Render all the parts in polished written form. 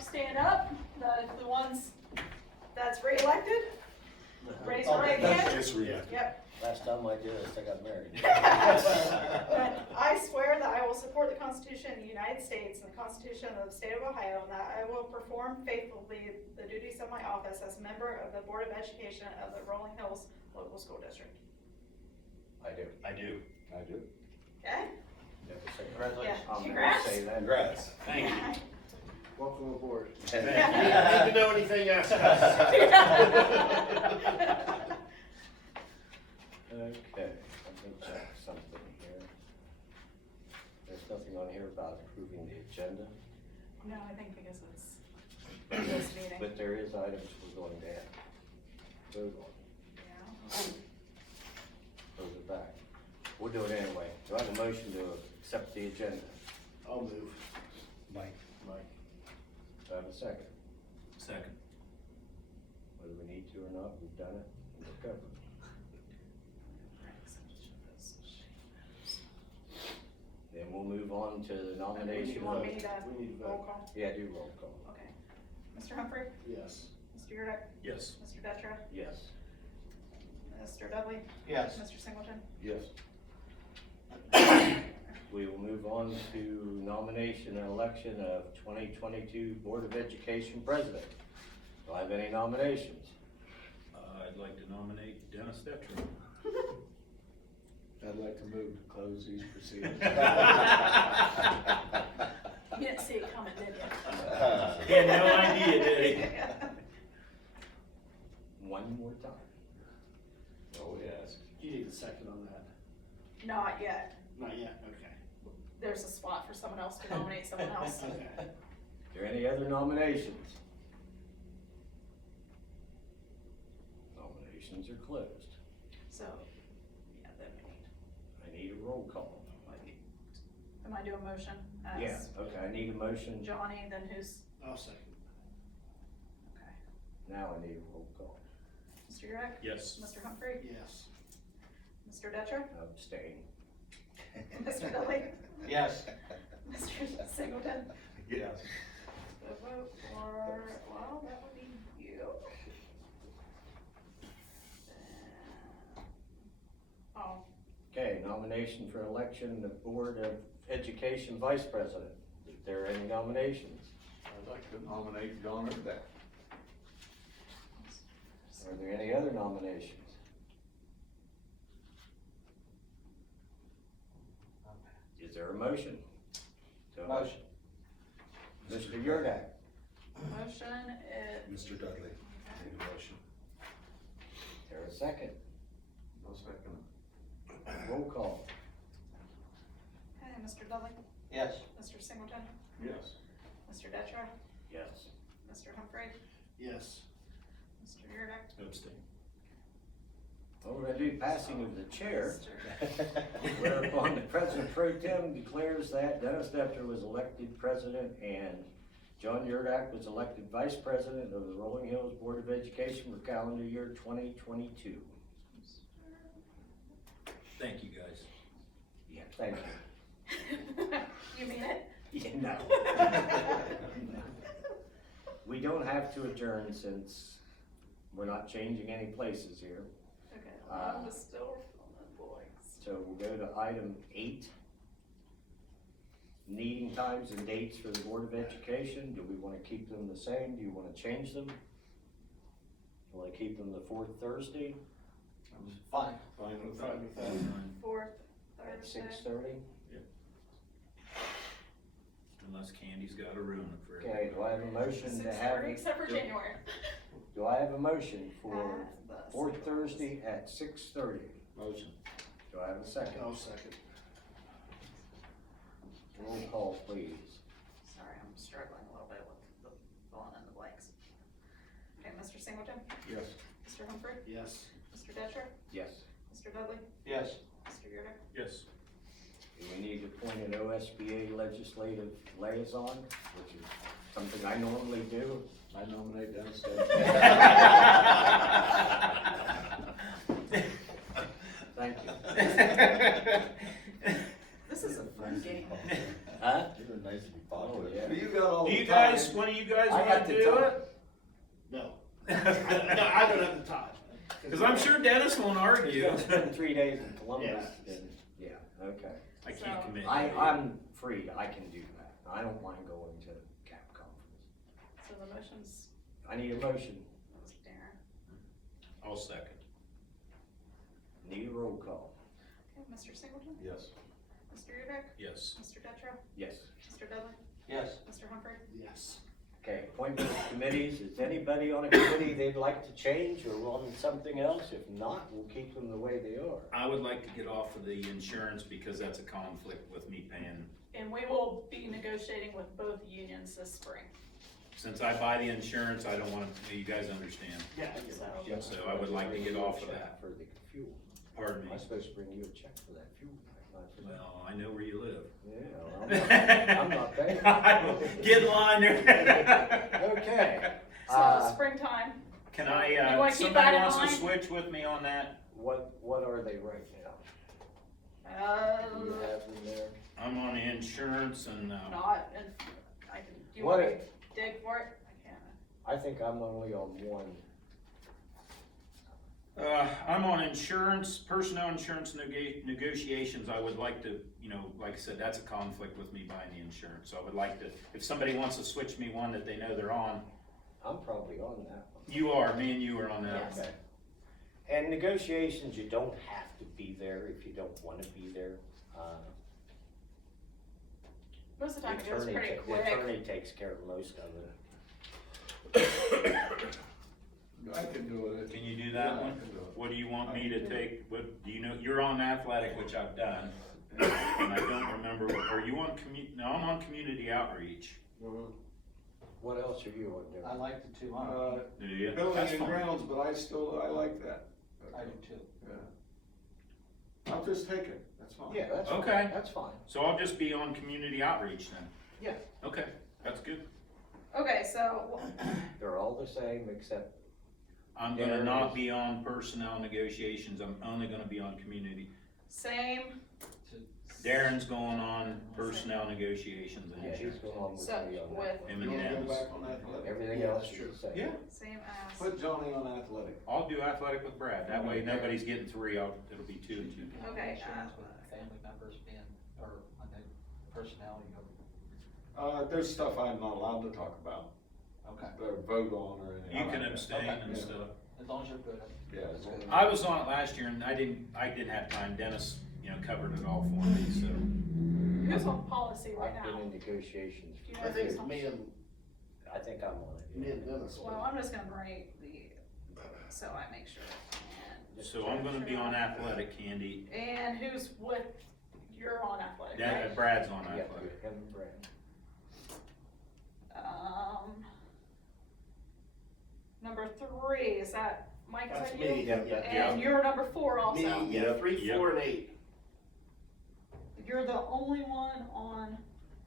to stand up. The ones that's re-elected, raise your right hand. Yep. Last time I did this, I got married. That I swear that I will support the Constitution of the United States and the Constitution of the State of Ohio, and that I will perform faithfully the duties of my office as a member of the Board of Education of the Rolling Hills Local School District. I do. I do. I do. Okay? Never say congratulations. Yeah. I'm gonna Congrats. say that. Congrats. Thank you. Welcome aboard. You didn't need to know anything else. Okay, let me check something here. There's nothing on here about approving the agenda, No, I think because it's this meeting. but there is items we're going to have. Vote on. Yeah. Those are back. We'll do it anyway. Do I have a motion to accept the agenda? I'll move. Mike. Do I have a second? Second. Whether we need to or not, we've done it, and we're covered. Then we'll move on to the nomination You want of, me to We need to roll vote. call? yeah, do roll call. Okay. Mr. Humphrey? Yes. Mr. Yurdak? Yes. Mr. Detra? Yes. Mr. Dudley? Yes. Mr. Singleton? Yes. We will move on to nomination and election of 2022 Board of Education President. Do I have any nominations? I'd like to nominate Dennis Detra. I'd like to move to close these proceedings. You didn't see it coming, did you? He had no idea, did he? One more time. Oh, yes. You need a second on that. Not yet. Not yet, okay. There's a spot for someone else to nominate someone else. Okay. Are there any other nominations? Nominations are closed. So, yeah, then we need, I need a roll call. am I doing motion? as Yeah, okay, I need a motion. Johnny, then who's, I'll second. okay. Now I need a roll call. Mr. Yurdak? Yes. Mr. Humphrey? Yes. Mr. Detra? Abstain. Mr. Dudley? Yes. Mr. Singleton? Yes. The vote for, well, that would be you. Oh, Okay, nomination for election of Board of Education Vice President. Is there any nominations? I'd like to nominate John Urbeck. Are there any other nominations? Is there a motion? Motion. Mr. Yurdak. motion is, Mr. Dudley. Need a motion. Is there a second? No second. Roll call. okay, Mr. Dudley? Yes. Mr. Singleton? Yes. Mr. Detra? Yes. Mr. Humphrey? Yes. Mr. Yurdak? Abstain. Well, we're gonna do passing of the chair. Mr. Whereupon the President Pro Tem declares that Dennis Detra was elected President and John Yurdak was elected Vice President of the Rolling Hills Board of Education for calendar year 2022. Thank you, guys. Yeah, thank you. You mean it? Yeah, no. We don't have to adjourn since we're not changing any places here. Okay, I'm just still filling blanks. So we'll go to item 8. Meeting times and dates for the Board of Education. Do we want to keep them the same? Do you want to change them? You want to keep them the fourth Thursday Fine. Fine with that. Fourth at Thursday. 6:30? Unless Candy's got to ruin it for everybody. Okay, do I have a motion to have? 6:30, except for January. Do I have a motion for The fourth second Thursday at 6:30? Motion. Do I have a second? I'll second. Roll call, please. Sorry, I'm struggling a little bit with the filling in the blanks. Okay, Mr. Singleton? Yes. Mr. Humphrey? Yes. Mr. Detra? Yes. Mr. Dudley? Yes. Mr. Yurdak? Yes. Do we need to appoint an OSBA legislative liaison, which is something I normally do? I nominate Dennis Thank you. This is a fun game. Huh? You're nice to be Oh, popular. yeah. You got all Do the you time. guys, one of you guys I the time. Cause I'm sure Dennis won't You're argue. gonna spend 3 days in Columbus, Yes. then, yeah, okay. I can't commit. I'm free, I can do that. I don't mind going to CAP conference. So the motion's, I need a motion, that was Darren. I'll second. need a roll call. Okay, Mr. Singleton? Yes. Mr. Yurdak? Yes. Mr. Detra? Yes. Mr. Dudley? Yes. Mr. Humphrey? Yes. Okay, appointment of committees, is anybody on a committee they'd like to change or on something else? If not, we'll keep them the way they are. I would like to get off of the insurance because that's a conflict with me paying. And we will be negotiating with both unions this spring. Since I buy the insurance, I don't want to, you guys understand. Yeah, I get that. Jeff, So I would like to get off of that. For the fuel. Pardon me. I'm supposed to bring you a check for that fuel. Well, I know where you live. Yeah, I'm not paying. Get in line there. Okay. So springtime, Can You I, wanna keep somebody that in wants to mind? switch with me on that? What are they right now? Do you have them there? I'm on the insurance and, not, and I can, do you What want me if- to dig for it? I can't. I think I'm only on one. I'm on insurance, personnel insurance negotiations. I would like to, like I said, that's a conflict with me buying the insurance. So I would like to, if somebody wants to switch me one that they know they're on. I'm probably on that one. You are, me and you are on that. Yes. Okay. And negotiations, you don't have to be there if you don't wanna be there. Most of the time it The goes pretty the quick. attorney takes care of most of it. I can do it. Can you do Yeah, that I one? can do it. What do you want me to take? What, do you know, you're on athletic, which I've done. And I don't remember, are you on no, I'm on community outreach. What else are you on there? I like the two, Do you? Building That's and fine. grounds, but I like that. I do too. Yeah. I'll just take it, that's fine. Yeah, that's fine, Okay. that's fine. So I'll just be on community outreach then? Yeah. Okay, that's good. Okay, so, They're all the same except, I'm gonna not be on personnel negotiations, I'm only gonna be on community. same, Darren's going on personnel negotiations and yeah, he's insurance. going on with So, me on with- that one. Him You and wanna go Dennis. back on athletic? Everything Yeah, else that's is true. the same. Yeah, same as. Put Johnny on athletic. I'll do athletic with Brad, that way nobody's getting three, it'll be two and two. Okay, Insurance with family members being, or on the personnel, There's stuff I'm not allowed to talk about, okay, or vote on or anything. You like can that. abstain and Yeah. stuff. as long as you're good. Yeah, as long as- I was on it last year and I didn't have time, Dennis, covered it all for me, so. Who's on policy right I've been now? in negotiations. Do you for know I think years. me and, I think I'm on it. me and Dennis. Well, I'm just gonna bring the, so I make sure. So I'm gonna be on athletic, Candy. And who's with, you're on athletic, That, right? Brad's on Yeah, athletic. him and Brad. Number 3, is that, Mike, is That's that me, you? yeah, yeah. And you're number 4 also. Me, yeah, 3, Yep. 4, and 8. You're the only one on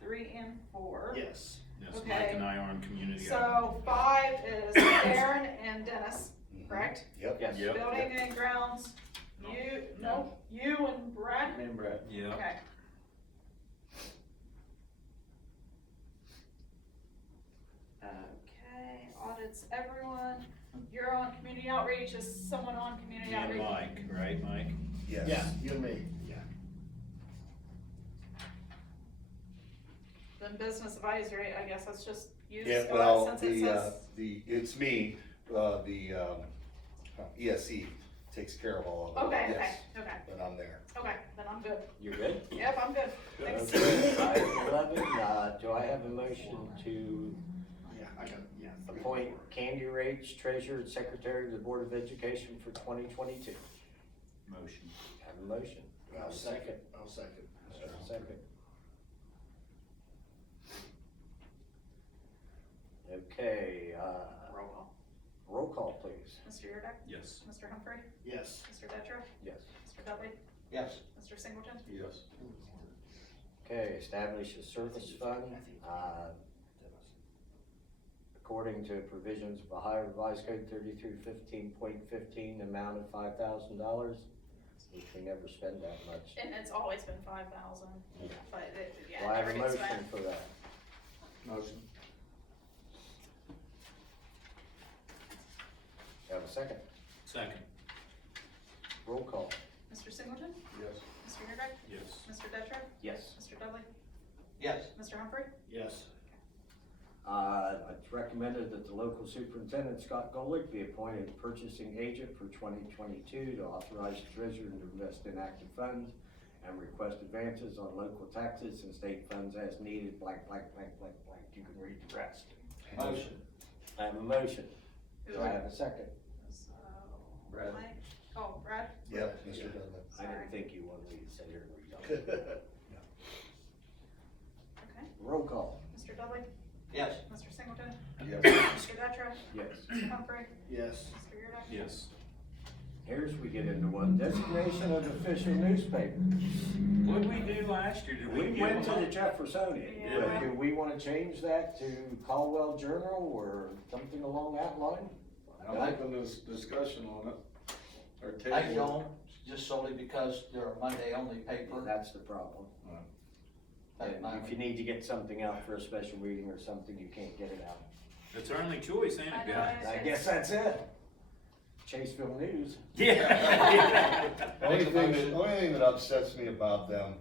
3 and 4. Yes. Yes, Mike Okay. and I are on community outreach. So 5 is Darren and Dennis, correct? Yep. Yes. Yep. Building and grounds, you and Brad? Me and Brad. Yeah, Okay. Okay, audits everyone. You're on community outreach. Is someone on community me and outreach? Mike, right, Mike? Yeah, you and me, yeah. Then business advisory, I guess that's just you, Yeah, Scott, well, since it says. it's me, ESC takes care of all of it. Okay, yes, okay, but I'm there. okay, then I'm good. You're good? Yep, I'm good. Thanks. Okay, item 11, do I have a motion to Yeah, I got, yeah. 3, appoint 4. Candy Rach, Treasurer and Secretary of the Board of Education for 2022? Motion. Have a motion? I'll second. I'll second. Have a second. Okay, Roll call. roll call, please. Mr. Yurdak? Yes. Mr. Humphrey? Yes. Mr. Detra? Yes. Mr. Dudley? Yes. Mr. Singleton? Yes. Okay, establish a service fund, according to provisions of Ohio Revised Code 3315.15, amount of $5,000, which we never spend that much. And it's always been 5,000, Yeah. but it, Do yeah, I it have never a gets motion spent. for that? Motion. Do I have a second? Second. Roll call. Mr. Singleton? Yes. Mr. Yerga? Yes. Mr. Detra? Yes. Mr. Dudley? Yes. Mr. Humphrey? Yes. It's recommended that the local superintendent, Scott Golick, be appointed purchasing agent for 2022 to authorize the treasurer to invest in active funds and request advances on local taxes and state funds as needed, blank, blank, blank, blank, blank. You can read the rest. Motion. I have a motion. Do I have a second? Brad. Mike? Oh, Brad? Yep, Mr. Dudley. I didn't think you wanted me to sit here and read all that. Okay. Roll call. Mr. Dudley? Yes. Mr. Singleton? Yes. Mr. Detra? Yes. Mr. Humphrey? Yes. Mr. Yerga? Yes. Here's we get into one. Designation of official newspaper. What did we do last year? Did We give went to them the up? Jeffersonian. Yeah. Do we wanna change that to Caldwell Journal or something along that line? I'm open to this discussion on it. Or I table. don't, just solely because they're a Monday only paper. That's the problem. That's And my- if you need to get something out for a special meeting or something, you can't get it out. It's our only choice, ain't I it, know, guys? I guess that's it. Chaseville News. Yeah. The only thing that upsets me about them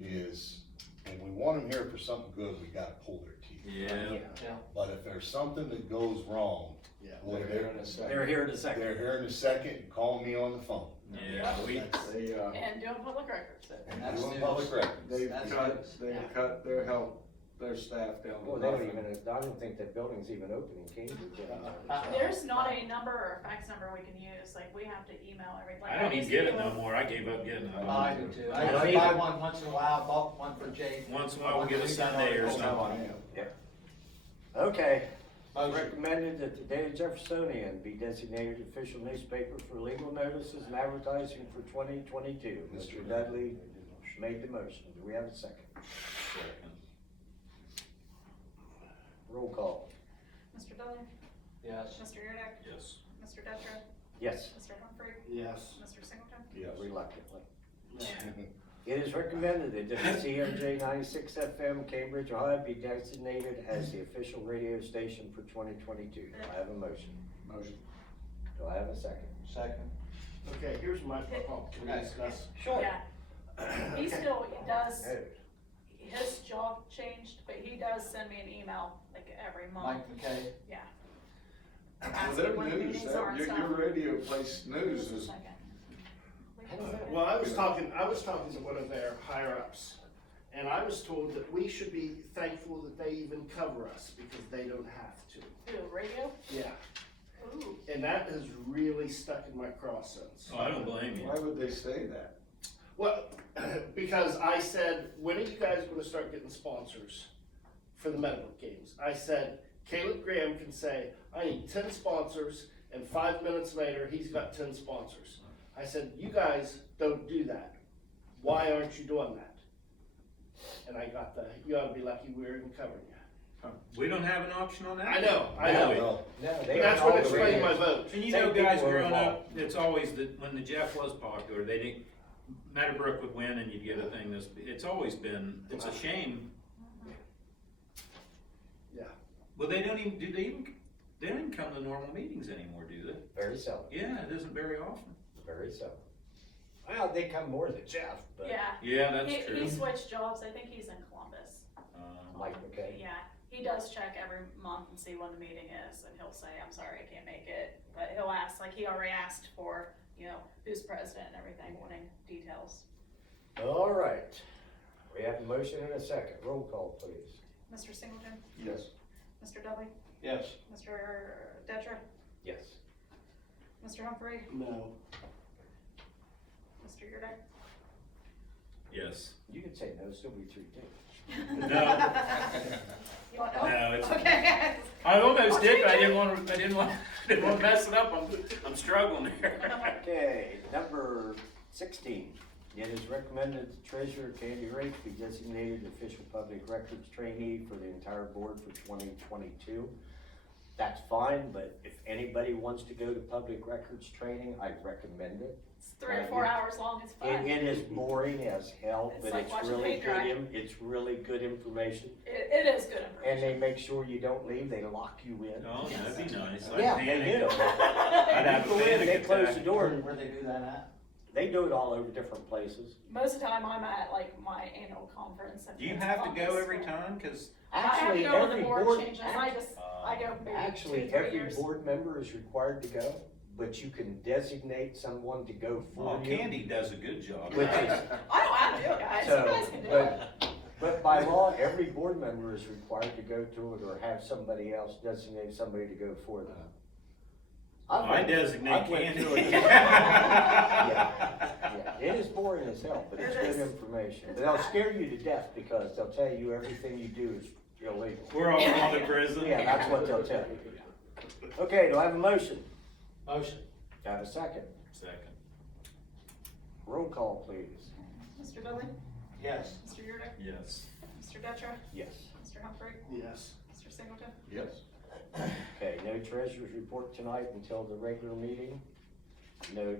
is, when we want them here for something good, we gotta pull their teeth. Yeah. Yeah. But if there's something that goes wrong, Yeah. boy, They're here in a second. They're here in a second. they're here in a second and call me on the phone. Yeah, we, They, And doing public records. And that's Doing news. public records. they've That's cut, news. they've Yeah. cut their help, their staff down Well, to they don't nothing. even, I don't think that building's even open in Cambridge yet. There's not a number or a fax number we can use, like, we have to email everything. Like, I don't even used get to it go- no more. I gave up getting it. I do too. I don't I buy either. one once in a while, I bought one for Jake. Once in a while we'll get a Sunday or That's how I something. am. Okay. Motion. Recommended that the Daily Jeffersonian be designated official newspaper for legal notices and advertising for 2022. Mr. Dudley made the motion. Do we have a second? Second. Roll call. Mr. Dudley? Yes. Mr. Yerga? Yes. Mr. Detra? Yes. Mr. Humphrey? Yes. Mr. Singleton? Yes. Reluctantly. It is recommended that WCMJ 96 FM Cambridge, Ohio be designated as the official radio station for 2022. Do I have a motion? Motion. Do I have a second? Second. Okay, here's my problem. Can we discuss? Yeah. He still does, Oh, his job changed, but he does send me an email, like, every month. Mike McKay. Yeah. Well, Asking their when the news, meetings are and your stuff. radio place news Just a is, second. Well, I was talking to one of their higher ups, and I was told that we should be thankful that they even cover us because they don't have to. Ooh, radio? Yeah, Ooh. and that has really stuck in my craw since. Oh, I don't blame you. why would they say that? Well, because I said, when are you guys gonna start getting sponsors for the Meadowbrook games? I said, Caleb Graham can say, I need 10 sponsors, and 5 minutes later, he's got 10 sponsors. I said, you guys don't do that. Why aren't you doing that? And I got you ought to be lucky we're even covering you. We don't have an option on that? I know. No. No, No, But that's what explained my vote. And you Same know, guys, people are growing involved. up, it's always that when the Jeff was popular, they didn't, Meadowbrook would win and you'd get a thing this, it's always been, it's a shame. Yeah. Well, they don't even, they don't even come to normal meetings anymore, do they? Very seldom, Yeah, it isn't very often. very seldom. Well, they come more than Jeff, but Yeah. Yeah, that's He true. switched jobs, I think he's in Columbus. Mike McKay. Yeah, he does check every month and see when the meeting is, and he'll say, I'm sorry, I can't make it. But he'll ask, like, he already asked for, you know, who's president and everything, wanting details. All right. We have a motion and a second. Roll call, please. Mr. Singleton? Yes. Mr. Dudley? Yes. Mr. Detra? Yes. Mr. Humphrey? No. Mr. Yurdak? Yes. You could say no, still be 3-2. No. You want no? No, it's, Okay. I almost I'll did, but I change didn't want to mess it up. I'm struggling here. Okay, number 16. It is recommended the treasurer Candy Rake be designated official public records trainee for the entire board for 2022. that's fine, but if anybody wants to go to public records training, I recommend it. It's 3 or 4 hours long, it's fun. It is boring as hell, It's but like it's watching really paint dry. good, it's really good information. It is good And information. they make sure you don't leave, they lock you in. Oh, that'd be nice. Yeah, I'd they panic. do. I'd have a You go in, panic they close the attack. door, Where they do that at? they do it all over different places. Most of the time I'm at like my annual conference. And Do you it's have to on go this every school. time? Cause, I have to Actually, go when every the board board, changes. I go maybe actually, 2-3 every years. board member is required to go, but you can designate someone to go well, for you. Candy does a good job. Which is, I don't have to do it, guys. So, You guys can do it. but by law, every board member is required to go to it or have somebody else designate somebody to go for them. I designate I've went Candy. through it. Yeah, it is boring as hell, but it's It good is. information. It's They'll fun. scare you to death because they'll tell you everything you do is illegal. We're all on the prison. Yeah, that's what they'll tell you. Okay, do I have a motion? Motion. Do I have a second? Second. Roll call, please. Mr. Dudley? Yes. Mr. Yurda? Yes. Mr. Detra? Yes. Mr. Humphrey? Yes. Mr. Singleton? Yes. Okay, no treasurer's report tonight until the regular meeting. No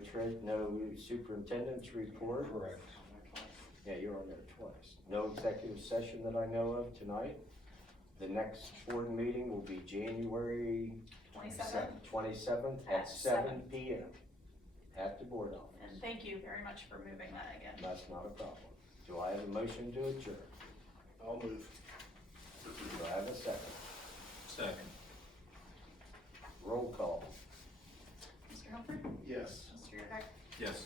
superintendent's report. Correct. Yeah, you're on there twice. No executive session that I know of tonight. The next board meeting will be January 27th at At 7 p.m. at the board office. And thank you very much for moving that again. That's not a problem. Do I have a motion to adjourn? I'll move. Do I have a second? Second. Roll call. Mr. Humphrey? Yes. Mr. Yurda? Yes.